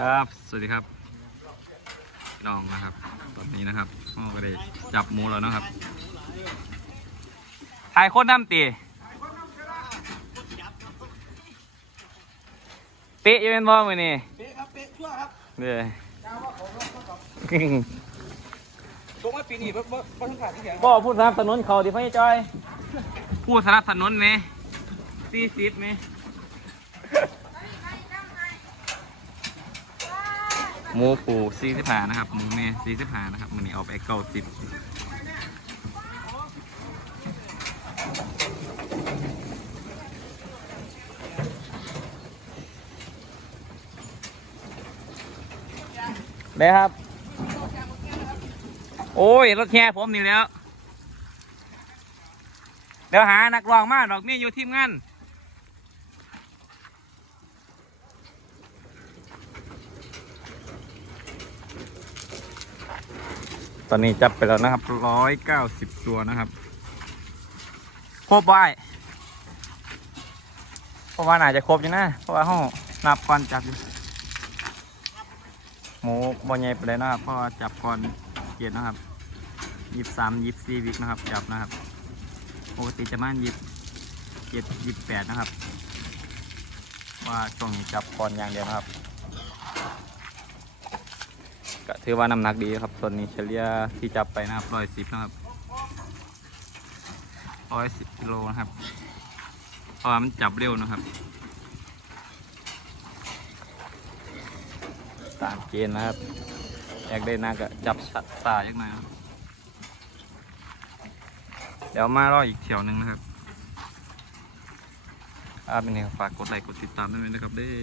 ครับ สวัสดีครับพี่น้องนะครับ ตอนนี้นะครับพ่อก็ได้จับหมูแล้วนะครับถ่ายโคตรน้ำตีเป๊ะอยังเป็นบ้องมือนี่เป๊ะครับเป๊ะชั่วครับเด้อตรงว่าปีนี้บ่บ่บ่ต้องขาดที่แข็งบ่พูดสนับสนุนเขาดิพ่อจอยพูดสนับสนุนไหมสี่สิบไหม หมูปูสี่สิบหานะครับหมูแม่สี่สิบหานะครับมันนี้เอาไปเก้าสิบได้ครับ โอ้ย รถแค่ผมนี่แล้ว เดี๋ยวหานักร้องมาดอกมีอยู่ทีมงาน ตอนนี้จับไปแล้วนะครับร้อยเก้าสิบตัวนะครับครบไว้เพราะว่าน่าจะครบอยู่นะ เพราะว่าห้องนับก่อนจับอยู่หมูบอใหญ่ไปเลยนะครับเพราะว่าจับก่อนเกียรนะครับยี่สามยี่สี่วิกนะครับ จับนะครับ ปกติจะมายี่เจ็ดยี่แปดนะครับ ว่าช่วงนี้จับก่อนอย่างเดียวครับ ก็ถือว่าน้ำหนักดีครับส่วนนี้เฉลี่ยที่จับไปนะครับร้อยสิบนะครับร้อยสิบกิโลนะครับเพราะว่ามันจับเร็วนะครับ ตามเกณฑ์นะครับอยากได้นักก็จับสัตว์สาอย่างหน่อยครับเดี๋ยวมารออีกเที่ยวหนึ่งนะครับอาเป็นไงฝากกดไลค์กดติดตามด้วยนะครับเด้อ